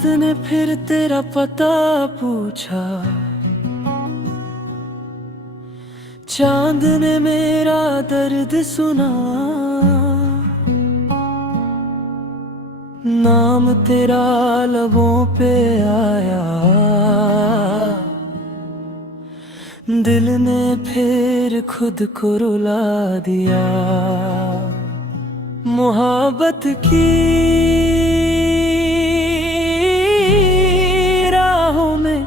रात ने फिर तेरा पता पूछा, चांद ने मेरा दर्द सुना। नाम तेरा लबों पे आया, दिल ने फिर खुद को रुला दिया। मोहब्बत की राहों में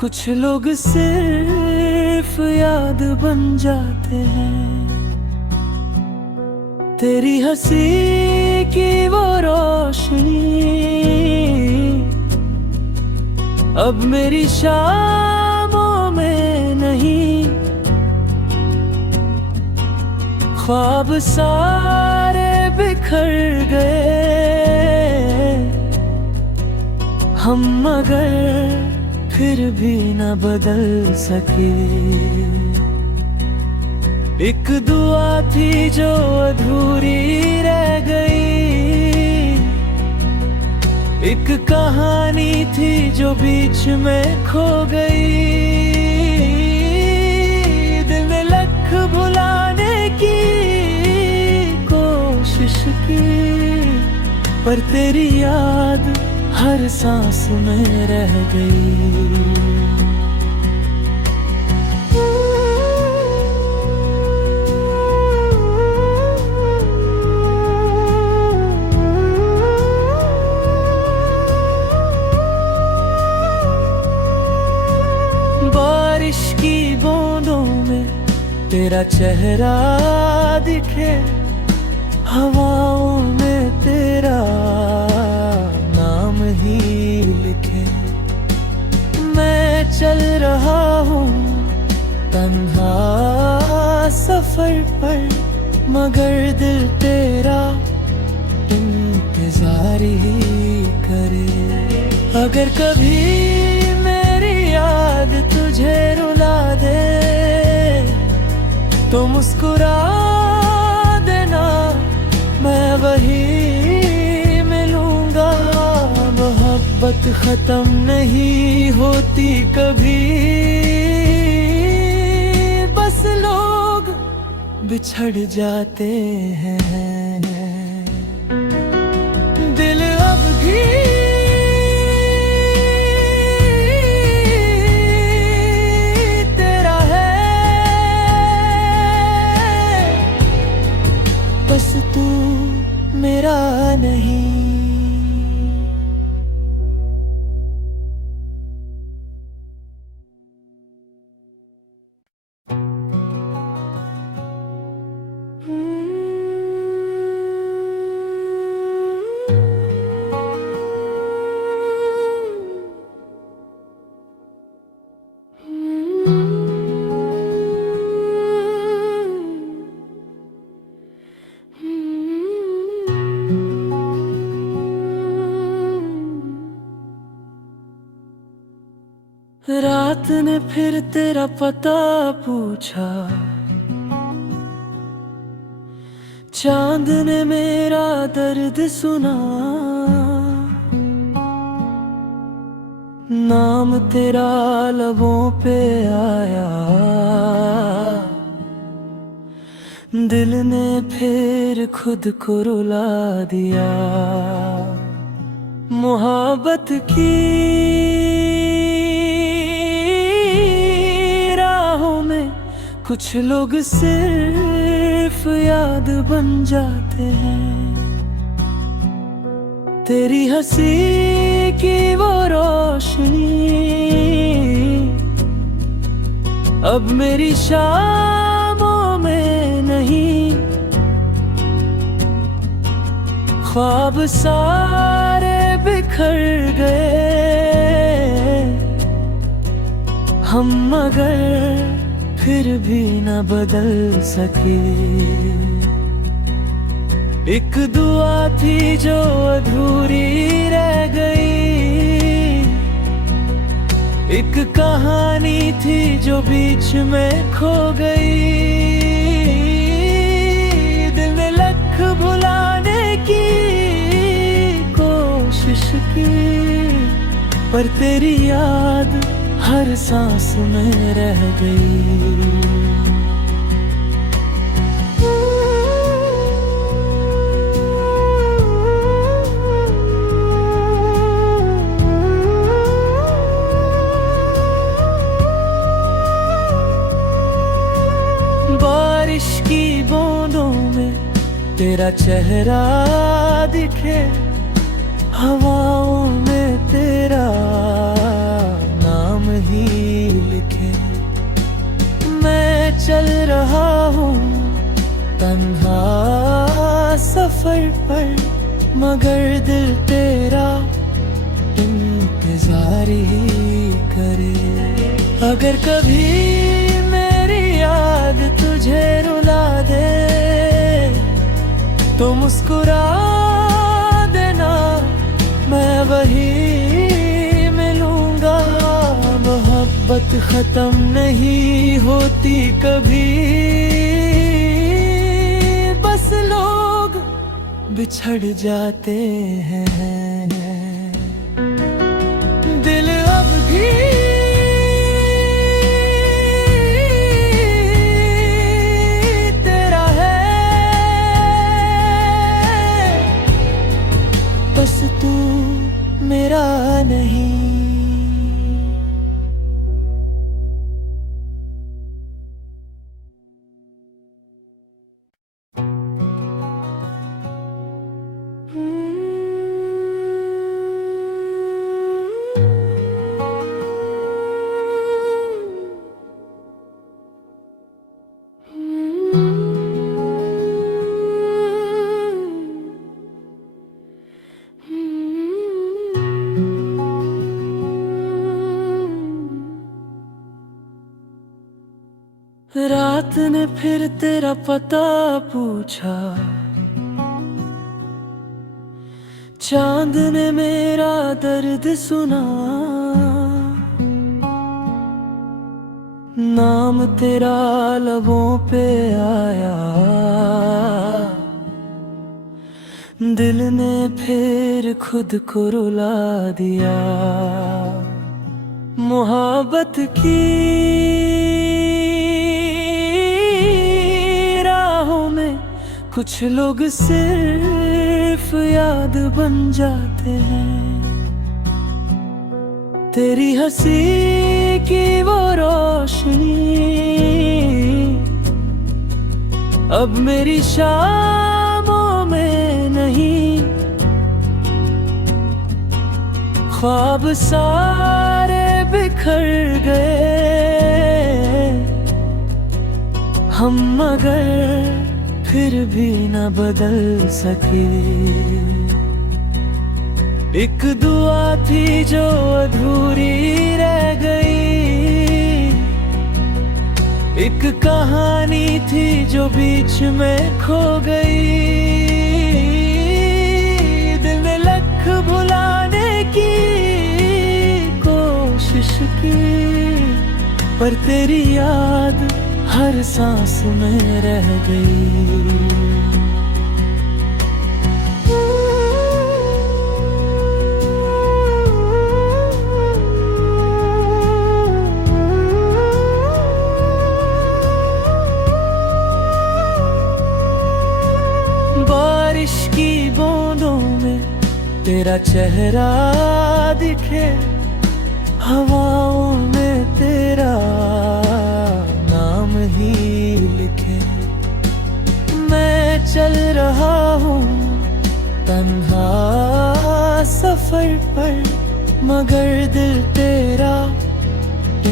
कुछ लोग सिर्फ याद बन जाते हैं। तेरी हंसी की वो रोशनी अब मेरी शामों में नहीं। ख्वाब सारे बिखर गए हम, मगर फिर भी न बदल सके। एक दुआ थी जो अधूरी रह गई, एक कहानी थी जो बीच में खो गई। दिल ने लख भुलाने की कोशिश की, पर तेरी याद हर सांस में रह गई। बारिश की बूंदों में तेरा चेहरा दिखे, हवाओं में तेरा नाम ही लिखे। मैं चल रहा हूँ तन्हा सफर पर, मगर दिल तेरा इंतजार ही करे। अगर कभी मेरी याद तुझे रुला दे तो मुस्कुरा देना, मैं वही मिलूंगा। मोहब्बत खत्म नहीं होती कभी, बस लोग बिछड़ जाते हैं। दिल अब भी तेरा है, बस तू मेरा नहीं। रात ने फिर तेरा पता पूछा, चांद ने मेरा दर्द सुना। नाम तेरा लबों पे आया, दिल ने फिर खुद को रुला दिया। मोहब्बत की राहों में कुछ लोग सिर्फ याद बन जाते हैं। तेरी हंसी की वो रोशनी अब मेरी शामों में नहीं। ख्वाब सारे बिखर गए हम, मगर फिर भी न बदल सके। एक दुआ थी जो अधूरी रह गई, एक कहानी थी जो बीच में खो गई। दिल ने लख भुलाने की कोशिश की, पर तेरी याद हर सांस में रह गई। बारिश की बूंदों में तेरा चेहरा दिखे, हवाओं में तेरा नाम ही लिखे। मैं चल रहा हूँ तन्हा सफर पर, मगर दिल तेरा इंतजार ही करे। अगर कभी मेरी याद तुझे रुला दे तो मुस्कुरा देना, मैं वही मिलूंगा। मोहब्बत खत्म नहीं होती कभी, बस लोग बिछड़ जाते हैं। दिल अब भी तेरा है, बस तू मेरा नहीं। रात ने फिर तेरा पता पूछा, चांद ने मेरा दर्द सुना। नाम तेरा लबों पे आया, दिल ने फिर खुद को रुला दिया। मोहब्बत की राहों में कुछ लोग सिर्फ याद बन जाते हैं। तेरी हंसी की वो रोशनी अब मेरी शामों में नहीं। ख्वाब सारे बिखर गए हम, मगर फिर भी न बदल सके। एक दुआ थी जो अधूरी रह गई, एक कहानी थी जो बीच में खो गई। दिल ने लख भुलाने की कोशिश की, पर तेरी याद हर सांस में रह गई। बारिश की बूंदों में तेरा चेहरा दिखे, हवाओं में तेरा नाम ही लिखे। मैं चल रहा हूँ तन्हा सफर पर, मगर दिल तेरा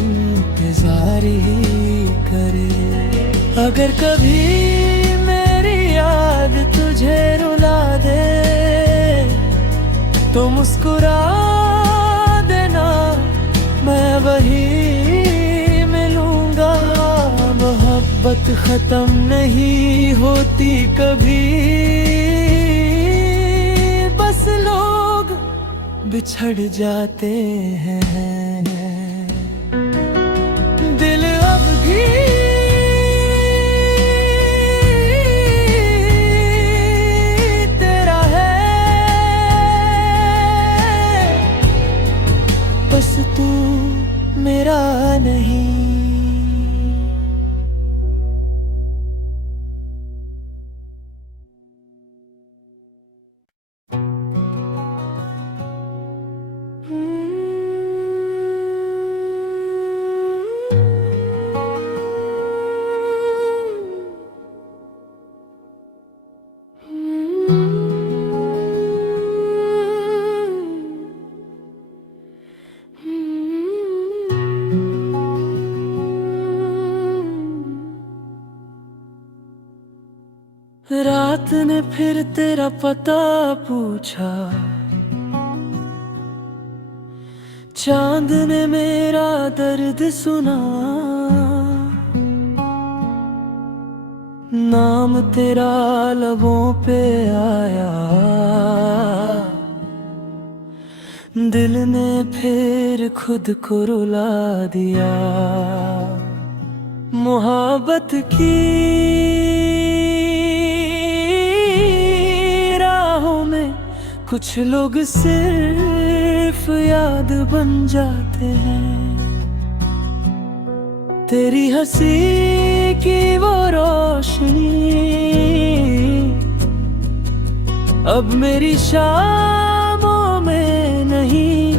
इंतजार ही करे। अगर कभी मेरी याद तुझे रुला दे तो मुस्कुरा देना, मैं वही मिलूंगा। मोहब्बत खत्म नहीं होती कभी, बस लोग बिछड़ जाते हैं। दिल अब भी तेरा है, मेरा नहीं। रात ने फिर तेरा पता पूछा, चांद ने मेरा दर्द सुना, नाम तेरा लबों पे आया, दिल ने फिर खुद को रुला दिया। मोहब्बत की राहों में कुछ लोग सिर्फ याद बन जाते हैं। तेरी हंसी की वो रोशनी अब मेरी शामों में नहीं।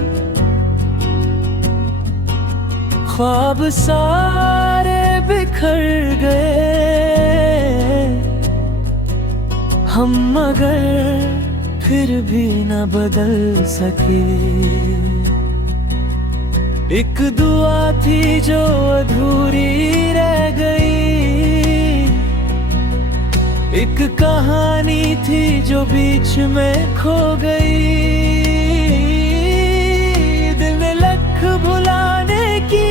ख्वाब सारे बिखर गए हम, मगर फिर भी न बदल सके। एक दुआ थी जो अधूरी रह गई, एक कहानी थी जो बीच में खो गई। दिल ने लख भुलाने की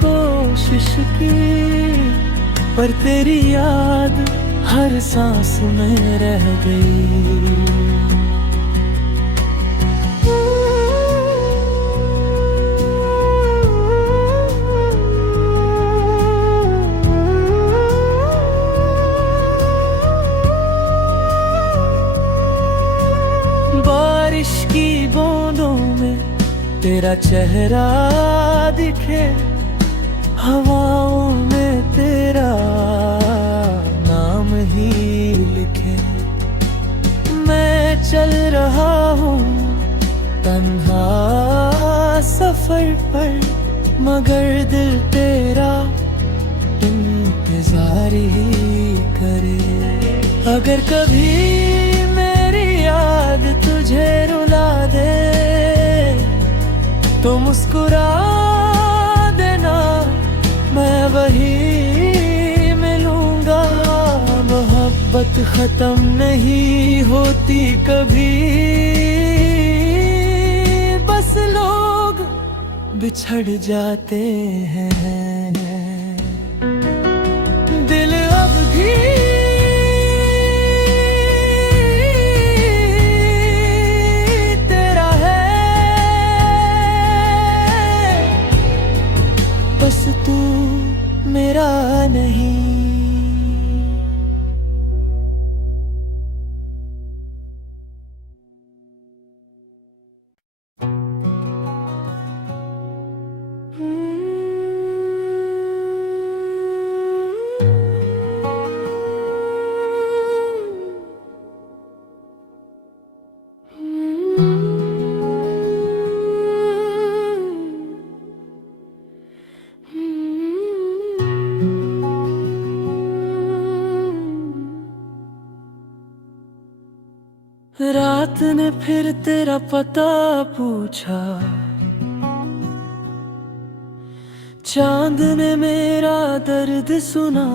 कोशिश की, पर तेरी याद हर सांस में रह गई। बारिश की बूंदों में तेरा चेहरा दिखे, हवाओं में तेरा नाम ही लिखे। मैं चल रहा हूँ तन्हा सफर पर, मगर दिल तेरा इंतजार ही करे। अगर कभी मेरी याद तुझे रुला दे तो मुस्कुरा देना, मैं वही मिलूंगा। मोहब्बत खत्म नहीं होती कभी, बस लोग बिछड़ जाते हैं। दिल अब भी तेरा है, बस तू मेरा नहीं। रात ने फिर तेरा पता पूछा, चांद ने मेरा दर्द सुना,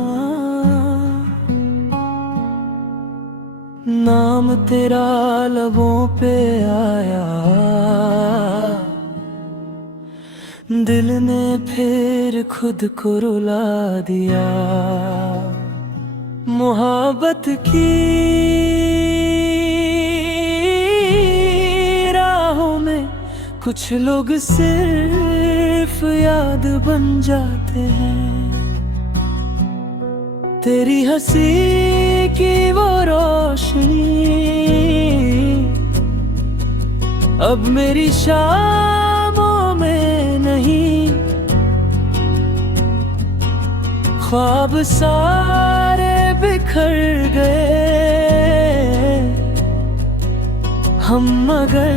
नाम तेरा लबों पे आया, दिल ने फिर खुद को रुला दिया। मोहब्बत की राहों में कुछ लोग सिर्फ याद बन जाते हैं। तेरी हंसी की वो रोशनी अब मेरी शामों में ख्वाब सारे बिखर गए हम, मगर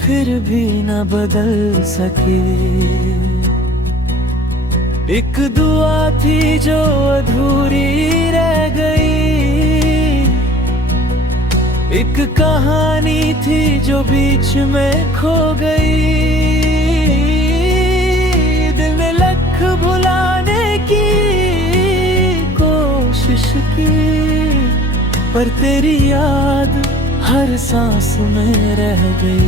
फिर भी न बदल सके। एक दुआ थी जो अधूरी रह गई, एक कहानी थी जो बीच में खो गई। दिल ने लख भुलाने की कोशिश की, पर तेरी याद हर सांस में रह गई।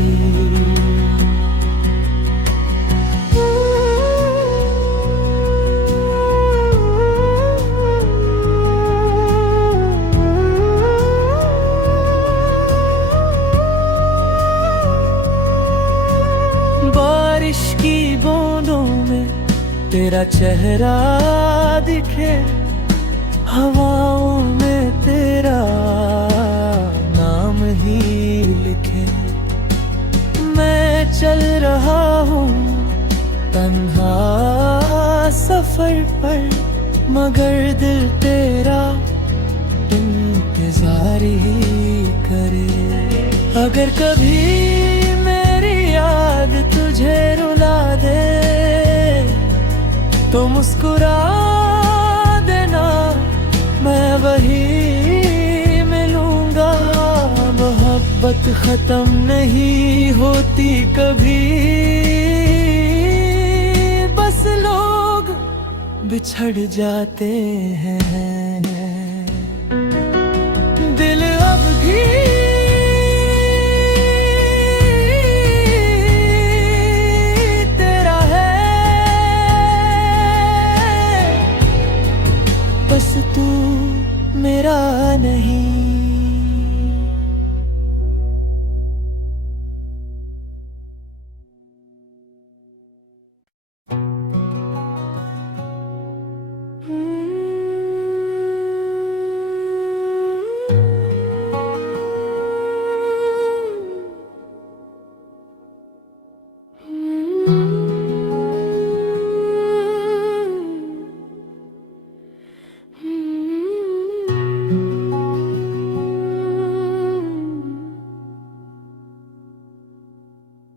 बारिश की बूंदों में तेरा चेहरा दिखे, हवाओं में तेरा नाम ही लिखे। मैं चल रहा हूँ तन्हा सफर पर, मगर दिल तेरा इंतजार ही करे। अगर कभी मेरी याद तुझे रुला दे तो मुस्कुरा देना, मैं वही मिलूंगा। मोहब्बत खत्म नहीं होती कभी, बस लोग बिछड़ जाते हैं। दिल अब भी बस तू मेरा नहीं।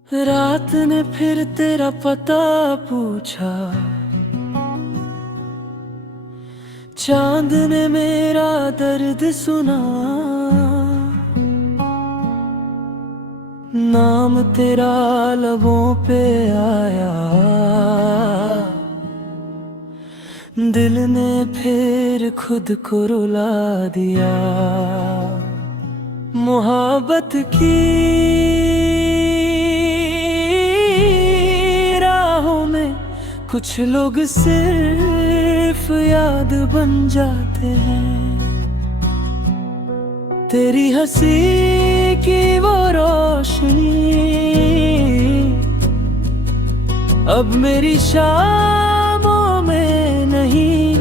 रात ने फिर तेरा पता पूछा, चांद ने मेरा दर्द सुना। नाम तेरा लबों पे आया, दिल ने फिर खुद को रुला दिया। मोहब्बत की कुछ लोग सिर्फ याद बन जाते हैं। तेरी हंसी की वो रोशनी अब मेरी शामों में नहीं।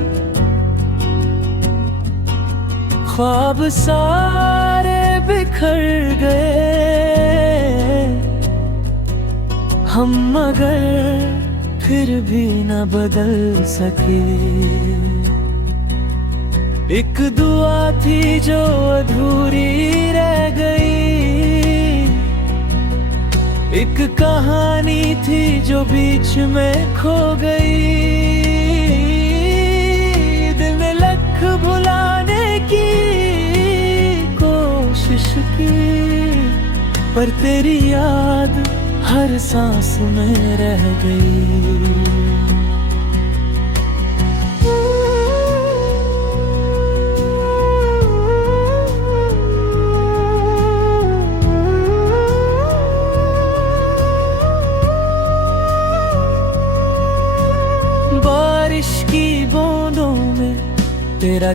ख्वाब सारे बिखर गए हम, मगर फिर भी न बदल सके। एक दुआ थी जो अधूरी रह गई, एक कहानी थी जो बीच में खो गई। दिल ने लख भुलाने की कोशिश की, पर तेरी याद हर सांस में रह गई। बारिश की बूंदों में तेरा